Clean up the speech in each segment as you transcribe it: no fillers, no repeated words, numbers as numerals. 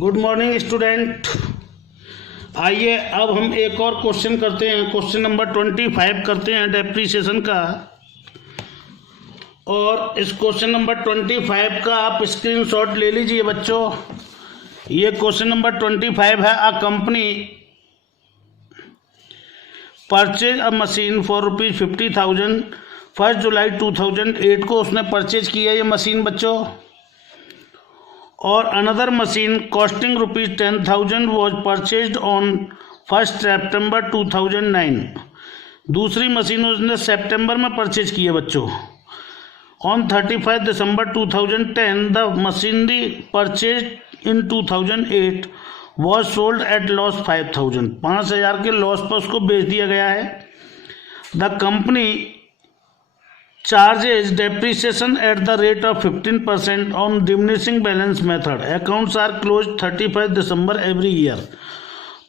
Good morning student. आइए अब हम एक और क्वेश्चन करते हैं। क्वेश्चन नंबर 25 करते हैं डेप्रीसिएशन का। और इस क्वेश्चन नंबर 25 का आप स्क्रीनशॉट ले लीजिए बच्चों। ये क्वेश्चन नंबर 25 है। A company purchase a machine for ₹50,000 1 जुलाई 2008 को उसने परचेज किया ये मशीन बच्चों। और another machine costing ₹10,000 was purchased on 1 सितंबर 2009। दूसरी मशीन उसने सितंबर में परचेज की है बच्चों। On 31 December 2010 the machinery purchase in 2008 was sold at loss 5,000 के लॉस पर उसको बेच दिया गया है। The company charges depreciation at the rate of 15% on diminishing balance method. Accounts are closed 31 December every year.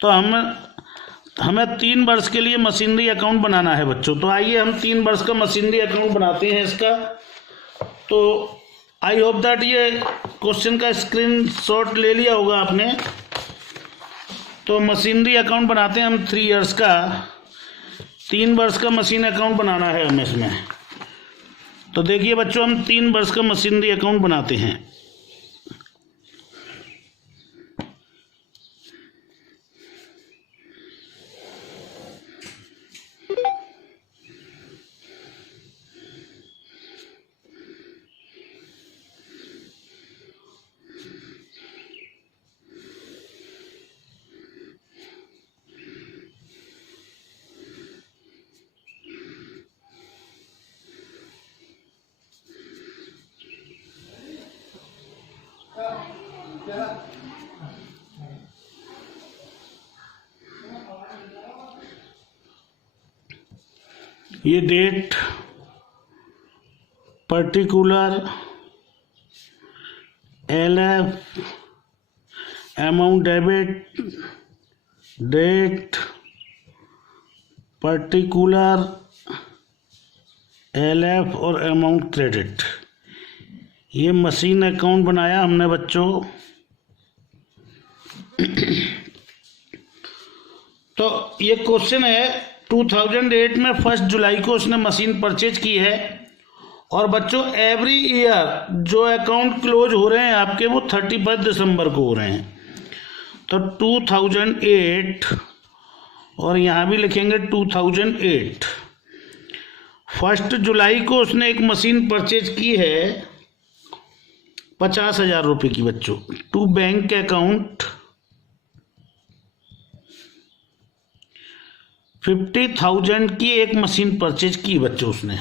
तो हमें 3 वर्ष के लिए मशीनरी अकाउंट बनाना है बच्चों। तो आइए हम 3 वर्ष का मशीनरी अकाउंट बनाते हैं इसका। तो आई होप दैट ये क्वेश्चन का स्क्रीनशॉट ले लिया होगा आपने। तो मशीनरी अकाउंट बनाते हैं हम 3 ईयर्स का। 3 वर्ष का मशीन अकाउंट बनाना है हमें इसमें। तो देखिए बच्चों, हम 3 वर्ष का मशीनरी अकाउंट बनाते हैं। ये date, particular, LF, amount debit, date, particular, LF और अमाउंट क्रेडिट। ये मशीन अकाउंट बनाया हमने बच्चों। तो ये क्वेश्चन है 2008 में 1 जुलाई को उसने मशीन परचेज की है। और बच्चों एवरी ईयर जो अकाउंट क्लोज हो रहे हैं आपके वो 31 दिसंबर को हो रहे हैं। तो 2008 और यहाँ भी लिखेंगे 2008। 1 जुलाई को उसने एक मशीन परचेज की है 50,000 रुपये की बच्चों। टू बैंक अकाउंट 50,000 की एक मशीन परचेज की बच्चों उसने।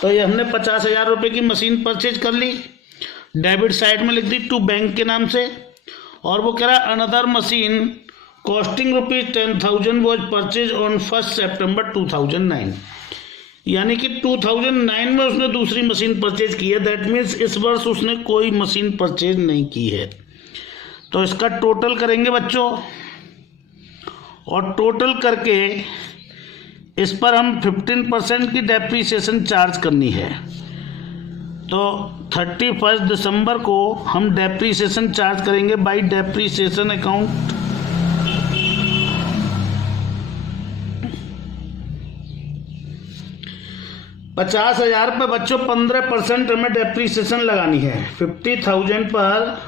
तो ये हमने 50,000 रुपये की मशीन परचेज कर ली, डेबिट साइड में लिख दी टू बैंक के नाम से। और वो कह रहा है another machine costing ₹10,000 was purchase on 1 सितंबर 2009। यानी कि 2009 में उसने दूसरी मशीन परचेज की है। दैट मीन्स इस वर्ष उसने कोई मशीन परचेज नहीं की है। तो इसका टोटल करेंगे बच्चों, और टोटल करके इस पर हम 15% की डेप्रीसिएशन चार्ज करनी है। तो 31 दिसंबर को हम डेप्रीसिएशन चार्ज करेंगे बाय डेप्रीसिएशन अकाउंट। $50,000 पे बच्चों 15% हमें डेप्रीसिएशन लगानी है। 50,000 पर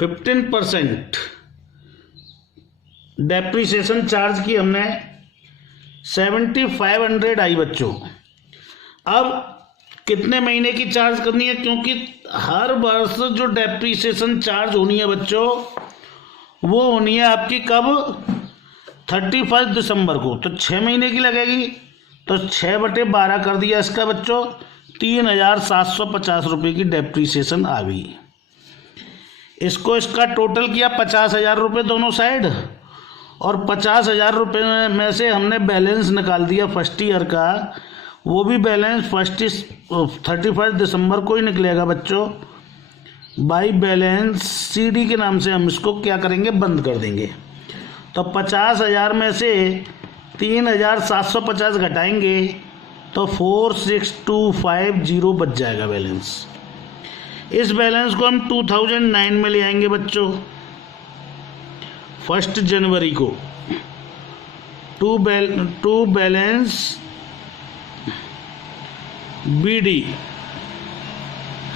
15% डेप्रीसिएशन चार्ज की हमने 7,500 आई बच्चों। अब कितने महीने की चार्ज करनी है, क्योंकि हर वर्ष जो डेप्रीसिएशन चार्ज होनी है बच्चों वो होनी है आपकी कब, 31 दिसंबर को। तो 6 महीने की लगेगी। तो 6/12 कर दिया इसका बच्चों, 3,750 रुपये की डेप्रीसिएशन आ गई। इसको इसका टोटल किया 50,000 रुपये दोनों साइड। और 50,000 रुपये में से हमने बैलेंस निकाल दिया फर्स्ट ईयर का। वो भी बैलेंस 31 दिसंबर को ही निकलेगा बच्चों। बाई बैलेंस CD के नाम से हम इसको क्या करेंगे, बंद कर देंगे। तो 50,000 में से 3,750 घटाएंगे तो 4,6,250 बच जाएगा बैलेंस। इस बैलेंस को हम 2009 में ले आएंगे बच्चों। 1 जनवरी को टू बैलेंस BD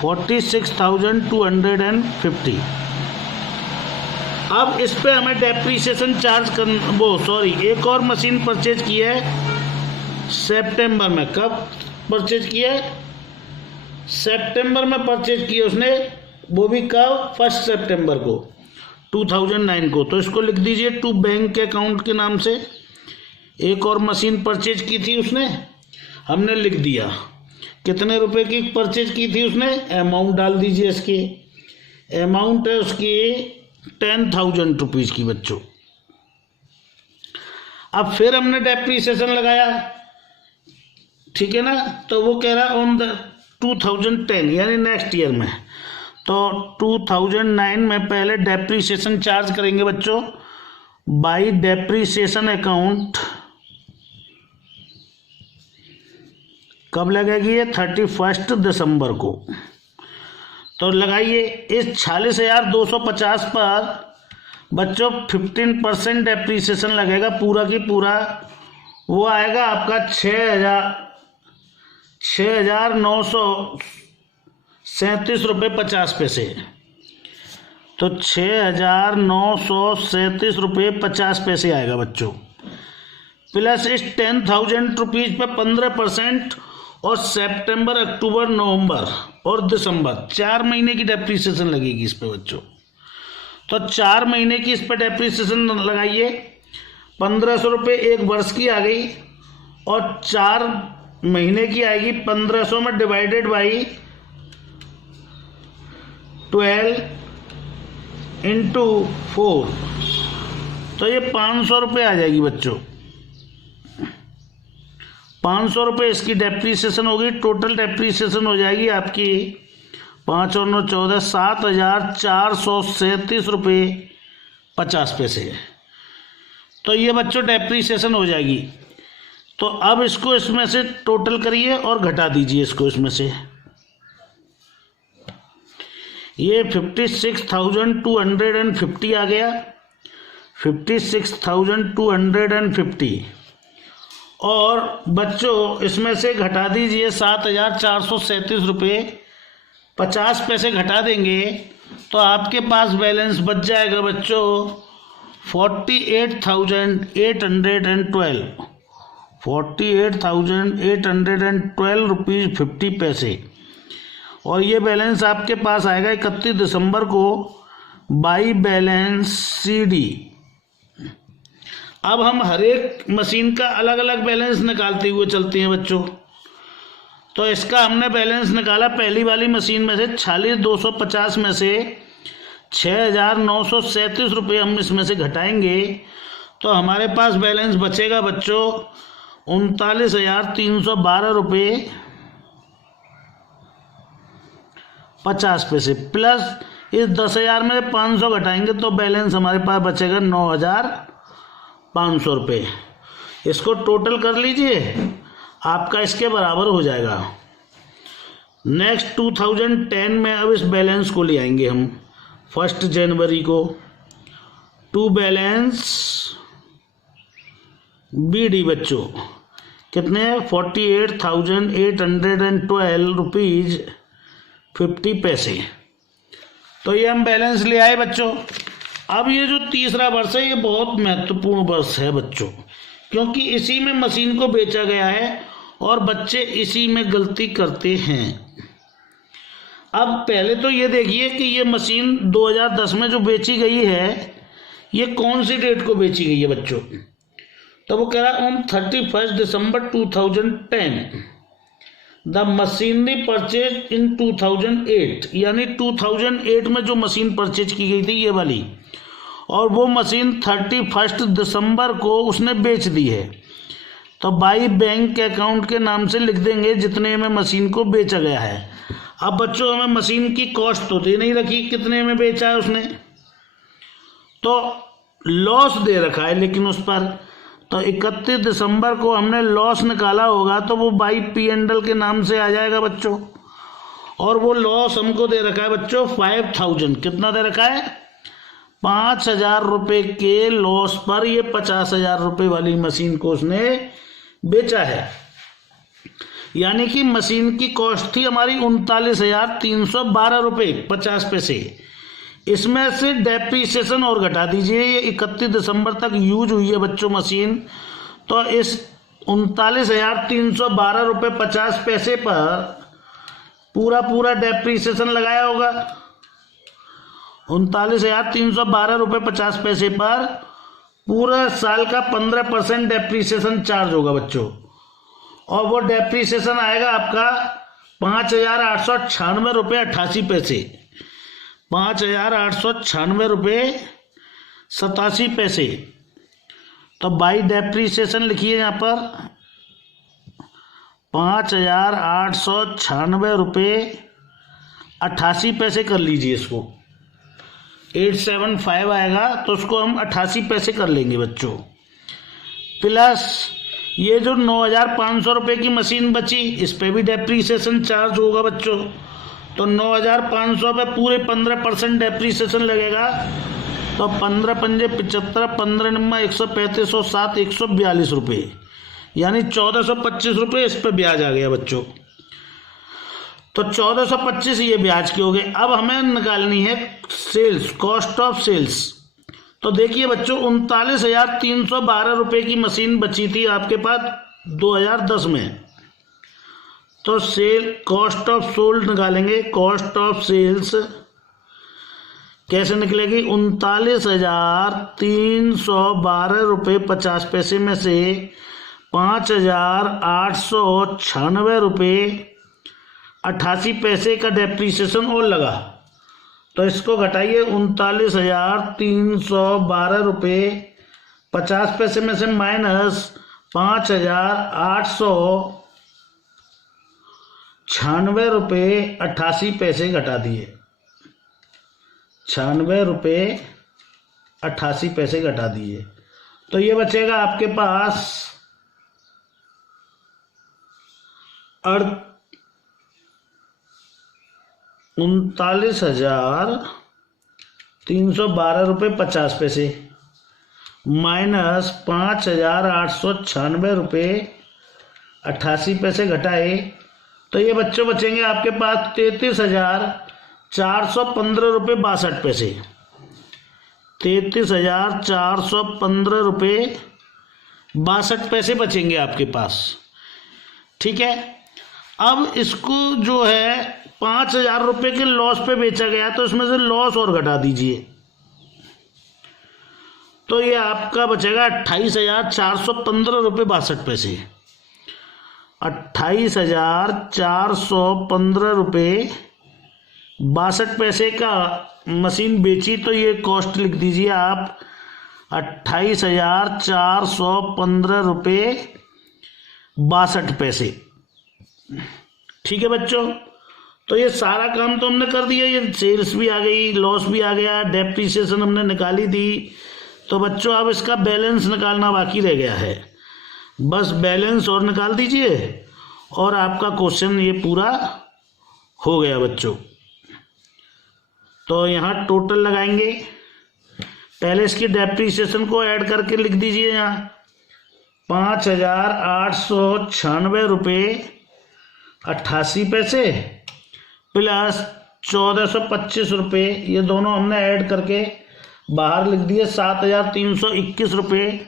46,250। अब इस पे हमें डेप्रीसिएशन चार्ज एक और मशीन परचेज की है सितंबर में। कब परचेज किया है? सितंबर में परचेज किया उसने, वो भी कब? 1 सितंबर को 2009 को। तो इसको लिख दीजिए टू बैंक अकाउंट के नाम से। एक और मशीन परचेज की थी उसने, हमने लिख दिया। कितने रुपए की परचेज की थी उसने? अमाउंट डाल दीजिए इसकी। अमाउंट है उसकी 10,000 रुपीज़ की बच्चों। अब फिर हमने डेप्रीसिएशन लगाया, ठीक है ना। तो वो कह रहा ऑन द 2010 यानी नेक्स्ट ईयर में। तो 2009 में पहले डेप्रीसिएशन चार्ज करेंगे बच्चों बाई डेप्रीसिएशन अकाउंट। कब लगेगी ये? 31 दिसंबर को। तो लगाइए इस 46,250 पर बच्चों 15% डेप्रीसिएशन लगेगा पूरा की पूरा। वो आएगा आपका 6,937 रुपये 50 पैसे। तो 6,937 रुपये 50 पैसे आएगा बच्चों। प्लस इस 10,000 रुपीज़ पे 15% और सितंबर, अक्टूबर, नवंबर और दिसंबर 4 महीने की डेप्रीसिएशन लगेगी इस पे बच्चों। तो 4 महीने की इस पे डेप्रीसिएशन लगाइए। 1,500 रुपये एक वर्ष की आ गई और 4 महीने की आएगी 1,500 में डिवाइडेड बाई 12 इंटू 4। तो ये 500 रुपये आ जाएगी बच्चों। 500 रुपये इसकी डेप्रीसिएशन होगी। टोटल डेप्रीसिएशन हो जाएगी आपकी 5 और 9 14 7,437 रुपये 50 पैसे। तो ये बच्चों डेप्रीसिएशन हो जाएगी। तो अब इसको इसमें से टोटल करिए और घटा दीजिए इसको इसमें से। ये 56,250 आ गया, 56,250। और बच्चों इसमें से घटा दीजिए 7,437 रुपये 50 पैसे घटा देंगे तो आपके पास बैलेंस बच जाएगा बच्चों 48,812 48,812 रुपीज़ 50 पैसे। और ये बैलेंस आपके पास आएगा 31 दिसंबर को बाई बैलेंस CD। अब हम हर एक मशीन का अलग अलग बैलेंस निकालते हुए चलते हैं बच्चों। तो इसका हमने बैलेंस निकाला पहली वाली मशीन में से 46,250 में से 6,937 रुपये हम इसमें से घटाएंगे तो हमारे पास बैलेंस बचेगा बच्चों 39,312 रुपये 50 पैसे। प्लस इस 10,000 में 500 घटाएंगे तो बैलेंस हमारे पास बचेगा 9,500 रुपये। इसको टोटल कर लीजिए, आपका इसके बराबर हो जाएगा। नेक्स्ट 2010 में अब इस बैलेंस को ले आएंगे हम 1 जनवरी को। टू बैलेंस BD बच्चों कितने? 48,812 रुपीज़ 50 पैसे। तो ये हम बैलेंस ले आए बच्चों। अब ये जो तीसरा वर्ष है ये बहुत महत्वपूर्ण वर्ष है बच्चों, क्योंकि इसी में मशीन को बेचा गया है और बच्चे इसी में गलती करते हैं। अब पहले तो ये देखिए कि ये मशीन 2010 में जो बेची गई है ये कौन सी डेट को बेची गई है बच्चों? तो वो कह रहा है on 31 December 2010 the machinery purchase in 2008, यानी 2008 में जो मशीन परचेज की गई थी ये वाली, और वो मशीन 31 दिसंबर को उसने बेच दी है। तो बाई बैंक अकाउंट के नाम से लिख देंगे जितने में मशीन को बेचा गया है। अब बच्चों हमें मशीन की कॉस्ट तो दे नहीं रखी कितने में बेचा है उसने, तो लॉस दे रखा है लेकिन उस पर। तो 31 दिसंबर को हमने लॉस निकाला होगा तो वो बाई P&L के नाम से आ जाएगा बच्चों। और वो लॉस हमको दे रखा है बच्चों 5,000। कितना दे रखा है? 5,000 रुपये के लॉस पर ये 50,000 रुपये वाली मशीन को उसने बेचा है। यानी कि मशीन की कॉस्ट थी हमारी 39,312 रुपये 50 पैसे। इसमें से डेप्रीसिएशन और घटा दीजिए, ये 31 दिसंबर तक यूज हुई है बच्चों मशीन, तो इस 39,312 रुपये 50 पैसे पर पूरा डेप्रीसिएशन लगाया होगा। 39,312 रुपये 50 पैसे पर पूरा साल का 15% डेप्रीसिएशन चार्ज होगा बच्चों, और वो डेप्रीसिएशन आएगा आपका 5,896 रुपये 88 पैसे, 5,896 रुपये 87 पैसे। तो बाई डेप्रीसिएशन लिखिए यहाँ पर 5,896 रुपये 88 पैसे कर लीजिए। इसको 875 आएगा तो उसको हम 88 पैसे कर लेंगे बच्चों। प्लस ये जो 9,500 रुपये की मशीन बची, इस पे भी डेप्रीसिएशन चार्ज होगा बच्चों। तो 9,500 पे पूरे 15% डेप्रीसिएशन लगेगा। तो 15 पंजे 75, 15 नम्मा 135, 107, 142 रुपये, यानी 1,425 रुपये इस पर ब्याज आ गया बच्चों। तो 1,425 ये ब्याज के हो गए। अब हमें निकालनी है सेल्स, कॉस्ट ऑफ सेल्स। तो देखिए बच्चों 39,312 रुपये की मशीन बची थी आपके पास 2010 में। तो सेल कॉस्ट ऑफ सोल्ड निकालेंगे। कॉस्ट ऑफ सेल्स कैसे निकलेगी? 39,312 रुपये 50 पैसे में से 5,896 रुपये 88 पैसे का डेप्रीसिएशन और लगा। तो इसको घटाइए, 39,312 रुपये 50 पैसे में से माइनस 5,896 रुपये 88 पैसे घटा दिए, 96 रुपये 88 पैसे घटा दिए। तो ये बचेगा आपके पास 39,312 रुपये 50 पैसे माइनस 5,896 रुपये 88 पैसे घटाए तो ये बच्चों बचेंगे आपके पास 33,415 रुपये 62 पैसे, 33,415 रुपये 62 पैसे बचेंगे आपके पास। ठीक है। अब इसको जो है 5,000 रुपये के लॉस पे बेचा गया, तो इसमें से लॉस और घटा दीजिए। तो ये आपका बचेगा 28,415 रुपये 62 पैसे, 28,415 रुपये 62 पैसे का मशीन बेची। तो ये कॉस्ट लिख दीजिए आप 28,415 रुपये 62 पैसे। ठीक है बच्चों, तो ये सारा काम तो हमने कर दिया। ये सेल्स भी आ गई, लॉस भी आ गया, डेप्रीसिएशन हमने निकाली दी। तो बच्चों अब इसका बैलेंस निकालना बाकी रह गया है। बस बैलेंस और निकाल दीजिए और आपका क्वेश्चन ये पूरा हो गया बच्चों। तो यहाँ टोटल लगाएंगे, पहले इसकी डेप्रीसिएशन को ऐड करके लिख दीजिए यहाँ 5,896 रुपये 88 पैसे प्लस 1,425 रुपये, ये दोनों हमने ऐड करके बाहर लिख दिए 7,321 रुपये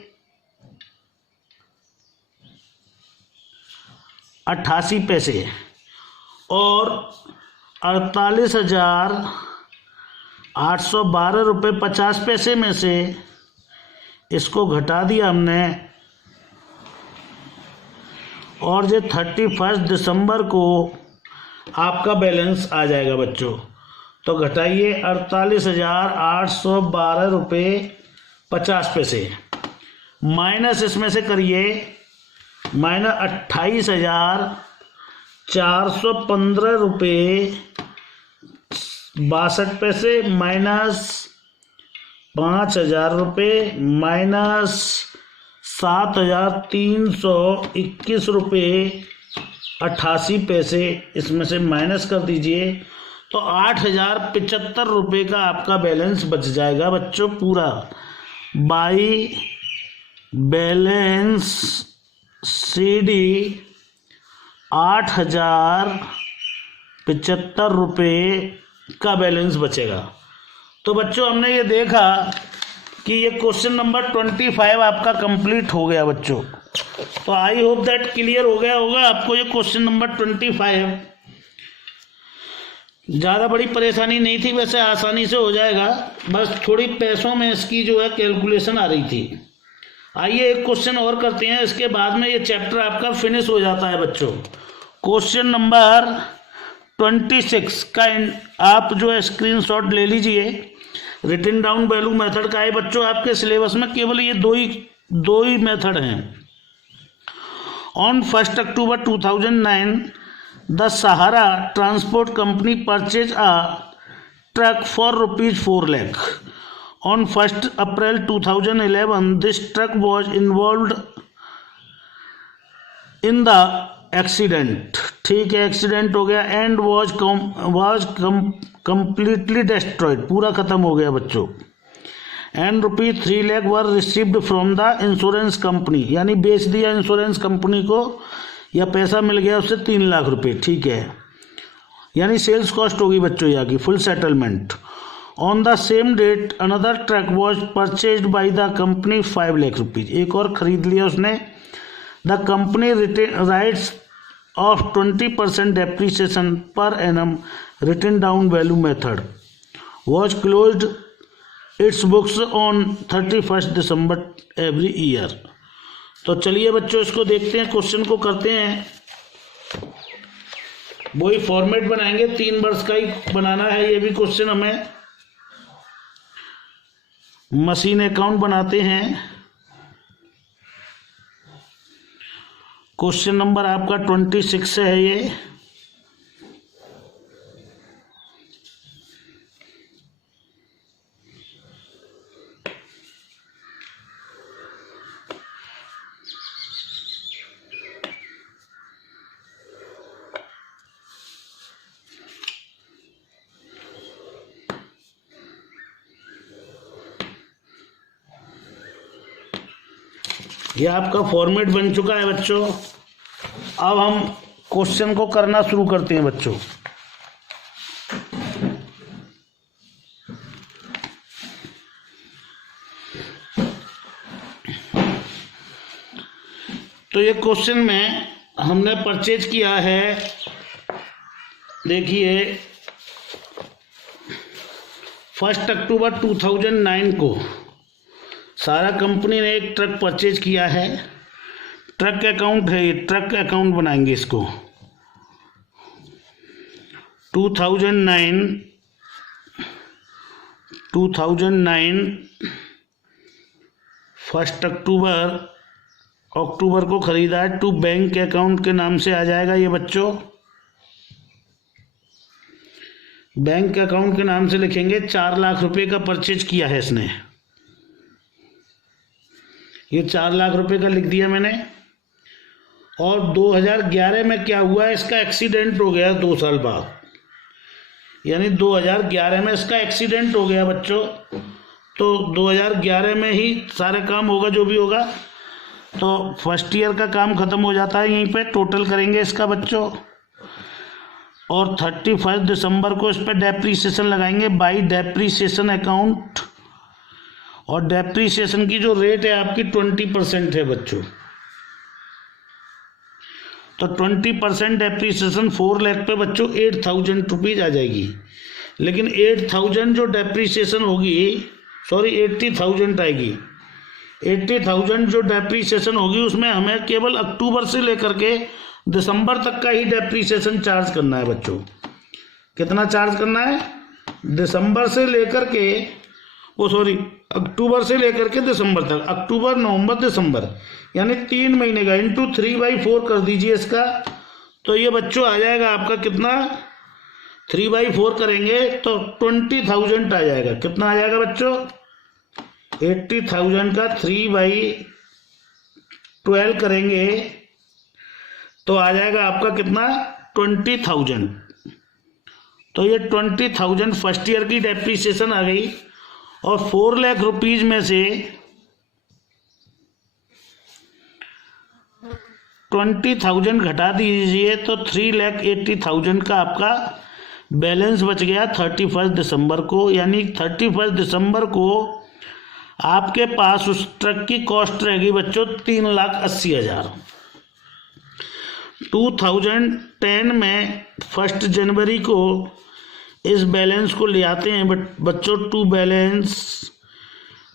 88 पैसे और 48,812 रुपये 50 पैसे में से इसको घटा दिया हमने, और ये 31 दिसंबर को आपका बैलेंस आ जाएगा बच्चों। तो घटाइए 48,812 रुपये 50 पैसे माइनस इसमें से करिए माइनस 28,415 रुपये 62 पैसे माइनस 5,000 रुपये माइनस 7,321 रुपये 88 पैसे इसमें से माइनस कर दीजिए। तो 8,075 का आपका बैलेंस बच जाएगा बच्चों पूरा। बाई बैलेंस CD 8,075 का बैलेंस बचेगा। तो बच्चों हमने ये देखा कि ये क्वेश्चन नंबर 25 आपका कंप्लीट हो गया बच्चों। तो आई होप दैट क्लियर हो गया होगा आपको ये क्वेश्चन नंबर 25। ज़्यादा बड़ी परेशानी नहीं थी, वैसे आसानी से हो जाएगा, बस थोड़ी पैसों में इसकी जो है कैलकुलेशन आ रही थी। आइए एक क्वेश्चन और करते हैं, इसके बाद में ये चैप्टर आपका फिनिश हो जाता है बच्चों। क्वेश्चन नंबर 26 का आप जो है स्क्रीनशॉट ले लीजिए। रिटन डाउन वैल्यू मेथड का है बच्चों, आपके सिलेबस में केवल ये दो ही मेथड हैं। On 1 October 2009 the Sahara transport company purchase a truck for ₹4 lakh। On 1 April 2011, this truck was involved in the accident। ठीक है, एक्सीडेंट हो गया। एंड was completely destroyed, पूरा खत्म हो गया बच्चों। And ₹3 lakh were received from the insurance company, यानी बेच दिया इंश्योरेंस कंपनी को या पैसा मिल गया उससे ₹3 लाख। ठीक है, यानी सेल्स कॉस्ट होगी बच्चों यहाँ की, full settlement. On the same date another truck was purchased by the company ₹5 lakh। एक और खरीद लिया उसने। The company writes off 20% depreciation पर on written down value method was closed its books on 31 December every year. तो चलिए बच्चों इसको देखते हैं, क्वेश्चन को करते हैं। वही फॉर्मेट बनाएंगे, 3 वर्ष का ही बनाना है ये भी क्वेश्चन हमें। मशीन अकाउंट बनाते हैं। क्वेश्चन नंबर आपका 26 है ये। ये आपका फॉर्मेट बन चुका है बच्चों। अब हम क्वेश्चन को करना शुरू करते हैं बच्चों। तो ये क्वेश्चन में हमने परचेज किया है, देखिए 1 अक्टूबर 2009 को सारा कंपनी ने एक ट्रक परचेज किया है। ट्रक अकाउंट है ये, ट्रक अकाउंट बनाएंगे इसको। 2009 1 अक्टूबर को खरीदा है। टू बैंक अकाउंट के नाम से आ जाएगा ये बच्चों। बैंक अकाउंट के नाम से लिखेंगे। 4 लाख रुपए का परचेज किया है इसने, ये 4 लाख रुपए का लिख दिया मैंने। और 2011 में क्या हुआ है, इसका एक्सीडेंट हो गया 2 साल बाद, यानी 2011 में इसका एक्सीडेंट हो गया बच्चों। तो 2011 में ही सारे काम होगा जो भी होगा। तो फर्स्ट ईयर का काम खत्म हो जाता है यहीं पे। टोटल करेंगे इसका बच्चों, और 31 दिसंबर को इस पर डेप्रीसिएशन लगाएंगे बाई डेप्रीसिएशन अकाउंट। और डेप्रीसिएशन की जो रेट है आपकी 20% है बच्चों। तो 20% डेप्रीसिएशन 4 लाख पे बच्चों 8,000 रुपीज आ जाएगी। लेकिन 8,000 जो डेप्रीसिएशन होगी, सॉरी 80,000 आएगी। 80,000 जो डेप्रीसिएशन होगी उसमें हमें केवल अक्टूबर से लेकर के दिसंबर तक का ही डेप्रीसिएशन चार्ज करना है बच्चों। कितना चार्ज करना है? दिसंबर से लेकर के अक्टूबर से लेकर के दिसंबर तक, अक्टूबर नवंबर दिसंबर, यानी 3 महीने का इंटू 3/4 कर दीजिए इसका। तो ये बच्चों आ जाएगा आपका कितना, 3/4 करेंगे तो 20,000 आ जाएगा। कितना आ जाएगा बच्चों? 80,000 का 3/12 करेंगे तो आ जाएगा आपका कितना, 20,000। तो ये 20,000 फर्स्ट ईयर की डेप्रीसिएशन आ गई, और 4 लाख रुपीज में से 20,000 घटा दीजिए तो 3,80,000 का आपका बैलेंस बच गया 31 दिसंबर को। यानी 31 दिसंबर को आपके पास उस ट्रक की कॉस्ट रहेगी बच्चों 3,80,000। 2010 में 1 जनवरी को इस बैलेंस को ले आते हैं बच्चों, टू बैलेंस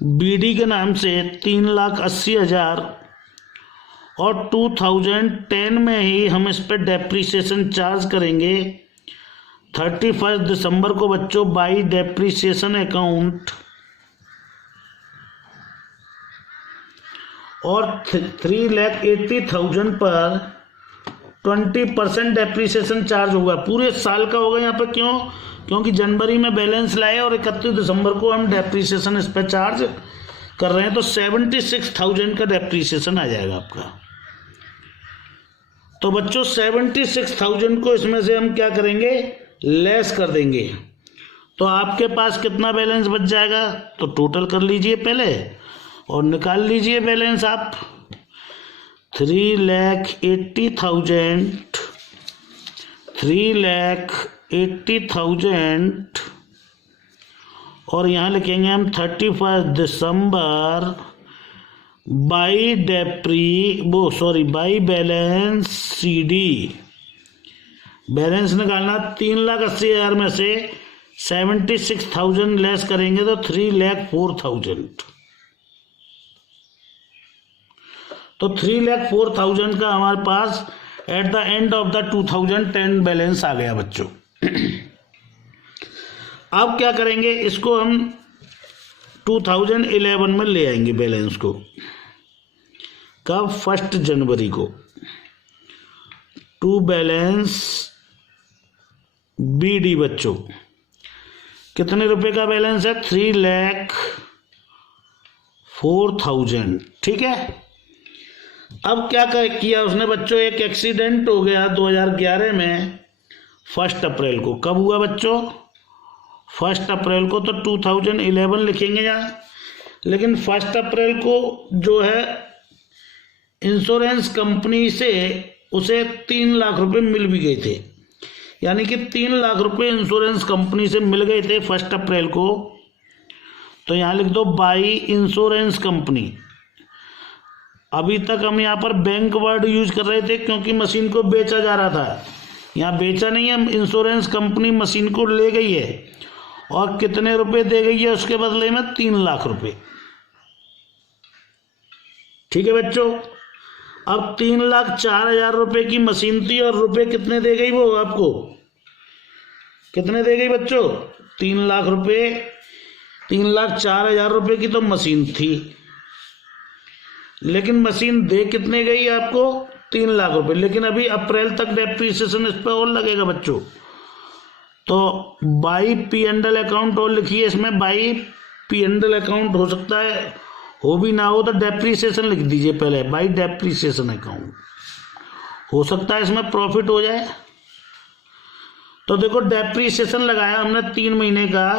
बीडी के नाम से 3,80,000, और 2010 में ही हम इस पर डेप्रीसिएशन चार्ज करेंगे 31 दिसंबर को बच्चों बाई डेप्रीसिएशन अकाउंट, और 3,80,000 पर 20% डेप्रीसिएशन चार्ज होगा। पूरे साल का होगा यहाँ पर, क्यों? क्योंकि जनवरी में बैलेंस लाए और 31 दिसंबर को हम डेप्रीसिएशन इस पर चार्ज कर रहे हैं, तो 76,000 का डेप्रीसिएशन आ जाएगा आपका। तो बच्चों 76,000 को इसमें से हम क्या करेंगे, लेस कर देंगे, तो आपके पास कितना बैलेंस बच जाएगा? तो टोटल कर लीजिए पहले और निकाल लीजिए बैलेंस आप। 3,80,000 और यहाँ लिखेंगे हम 31 दिसंबर बाई बैलेंस सीडी। बैलेंस निकालना 3,80,000 में से 76,000 लेस करेंगे तो 3,04,000। तो 3,04,000 का हमारे पास at the end of the 2010 balance आ गया बच्चों। अब क्या करेंगे, इसको हम 2011 में ले आएंगे बैलेंस को। कब? 1 जनवरी को। टू बैलेंस बीडी बच्चों कितने रुपए का बैलेंस है? 3,04,000। ठीक है। अब क्या किया उसने बच्चों, एक एक्सीडेंट हो गया 2011 में 1 अप्रैल को। कब हुआ बच्चों? 1 अप्रैल को। तो 2011 लिखेंगे यहाँ, लेकिन 1 अप्रैल को जो है इंश्योरेंस कंपनी से उसे 3 लाख रुपए मिल भी गए थे। यानी कि 3 लाख रुपए इंश्योरेंस कंपनी से मिल गए थे 1 अप्रैल को। तो यहाँ लिख दो बाई इंश्योरेंस कंपनी। अभी तक हम यहाँ पर बैंक वर्ड यूज कर रहे थे क्योंकि मशीन को बेचा जा रहा था। यहाँ बेचा नहीं है, इंश्योरेंस कंपनी मशीन को ले गई है और कितने रुपए दे गई है उसके बदले में? 3 लाख रुपए। ठीक है बच्चों। अब 3,04,000 रुपए की मशीन थी और रुपए कितने दे गई वो आपको? कितने दे गई बच्चों? 3 लाख रुपए। 3,04,000 रुपए की तो मशीन थी, लेकिन मशीन दे कितने गई आपको? 3 लाख रुपए। लेकिन अभी अप्रैल तक डेप्रीसिएशन इस पर और लगेगा बच्चों। तो by P and L account और लिखिए इसमें। By P and L account हो सकता है, हो भी ना हो तो डेप्रीसिएशन लिख दीजिए पहले, बाई डेप्रीसिएशन अकाउंट। हो सकता है इसमें प्रॉफिट हो जाए। तो देखो डेप्रीसिएशन लगाया हमने 3 महीने का,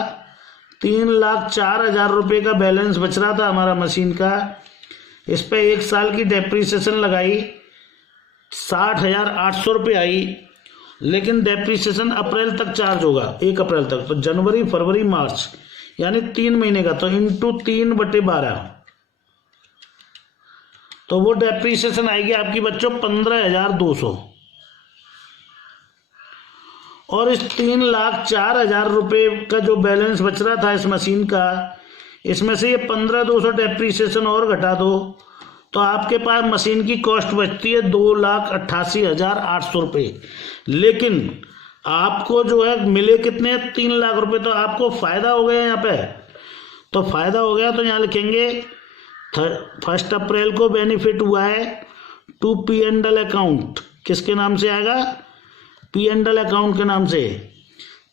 3,04,000 रुपये का बैलेंस बच रहा था हमारा मशीन का। इस पे 1 साल की डेप्रीसिएशन लगाई, 60,800 रुपये आई। लेकिन डेप्रीसिएशन अप्रैल तक चार्ज होगा, 1 अप्रैल तक। तो जनवरी, फरवरी, मार्च यानी 3 महीने का, तो इंटू 3/12, तो वो डेप्रीसिएशन आएगी आपकी बच्चों 15,200। और इस 3,04,000 रुपये का जो बैलेंस बच रहा था इस मशीन का, इसमें से ये 15,200 डेप्रीसिएशन और घटा दो तो आपके पास मशीन की कॉस्ट बचती है 2,88,800 रुपये। लेकिन आपको जो है मिले कितने? 3 लाख रुपए। तो आपको फायदा हो गया यहाँ पे। तो फायदा हो गया तो यहाँ लिखेंगे 1 अप्रैल को बेनिफिट हुआ है to P and L account. किसके नाम से आएगा? पी एंड एल अकाउंट के नाम से।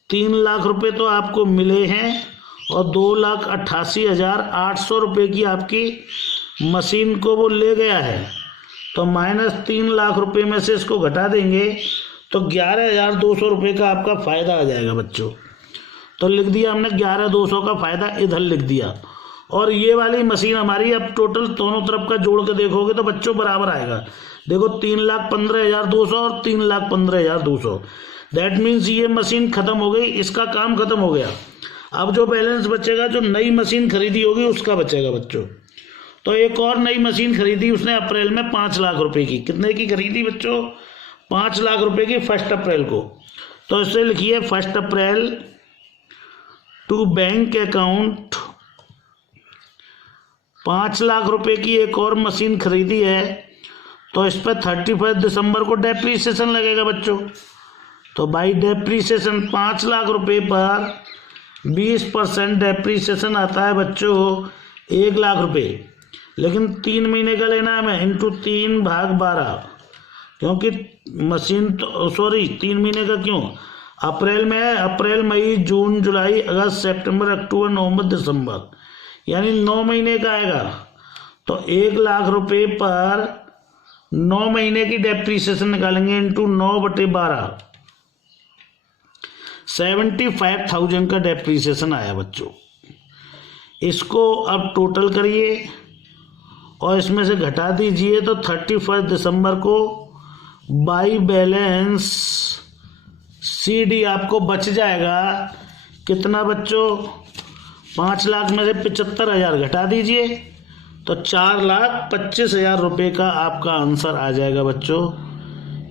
3 लाख रुपए तो आपको मिले हैं और 2,88,800 रुपये की आपकी मशीन को वो ले गया है। तो -3 लाख रुपए में से इसको घटा देंगे तो 11,200 रुपये का आपका फ़ायदा आ जाएगा बच्चों। तो लिख दिया हमने 11,200 का फ़ायदा, इधर लिख दिया। और ये वाली मशीन हमारी अब टोटल दोनों तरफ का जोड़ के देखोगे तो बच्चों बराबर आएगा। देखो 3,15,200 और 3,15,200, दैट मीन्स ये मशीन ख़त्म हो गई, इसका काम ख़त्म हो गया। अब जो बैलेंस बचेगा जो नई मशीन खरीदी होगी उसका बचेगा बच्चों। तो एक और नई मशीन खरीदी उसने अप्रैल में 5 लाख रुपए की। कितने की खरीदी बच्चों? 5 लाख रुपए की 1 अप्रैल को। तो इससे लिखिए 1 अप्रैल टू बैंक अकाउंट 5 लाख रुपए की एक और मशीन खरीदी है। तो इस पर 31 दिसंबर को डेप्रीसिएशन लगेगा बच्चों। तो बाई डेप्रीसिएशन 5 लाख रुपए पर 20% डेप्रीसिएशन आता है बच्चों 1 लाख रुपए। लेकिन 3 महीने का लेना है हमें, इंटू 3/12, क्योंकि मशीन तो 3 महीने का क्यों, अप्रैल में है, अप्रैल मई जून जुलाई अगस्त सितंबर अक्टूबर नवंबर दिसंबर, यानी 9 महीने का आएगा। तो 1 लाख रुपए पर 9 महीने की डेप्रीसिएशन निकालेंगे इंटू 9/12, 75,000 का डेप्रीसिएशन आया बच्चों। इसको अब टोटल करिए और इसमें से घटा दीजिए। तो 31 दिसंबर को बाई बैलेंस CD आपको बच जाएगा कितना बच्चों? 5 लाख में से 75,000 घटा दीजिए तो 4,25,000 रुपये का आपका आंसर आ जाएगा बच्चों।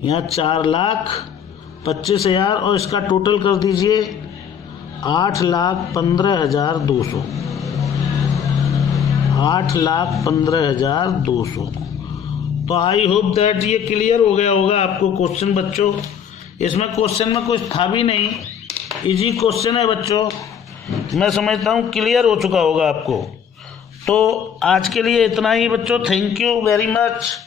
यहाँ 4,25,000 और इसका टोटल कर दीजिए 8,15,200, 8,15,200। तो आई होप दैट ये क्लियर हो गया होगा आपको क्वेश्चन बच्चों। इसमें क्वेश्चन में कुछ था भी नहीं, इजी क्वेश्चन है बच्चों। मैं समझता हूँ क्लियर हो चुका होगा आपको। तो आज के लिए इतना ही बच्चों, थैंक यू वेरी मच।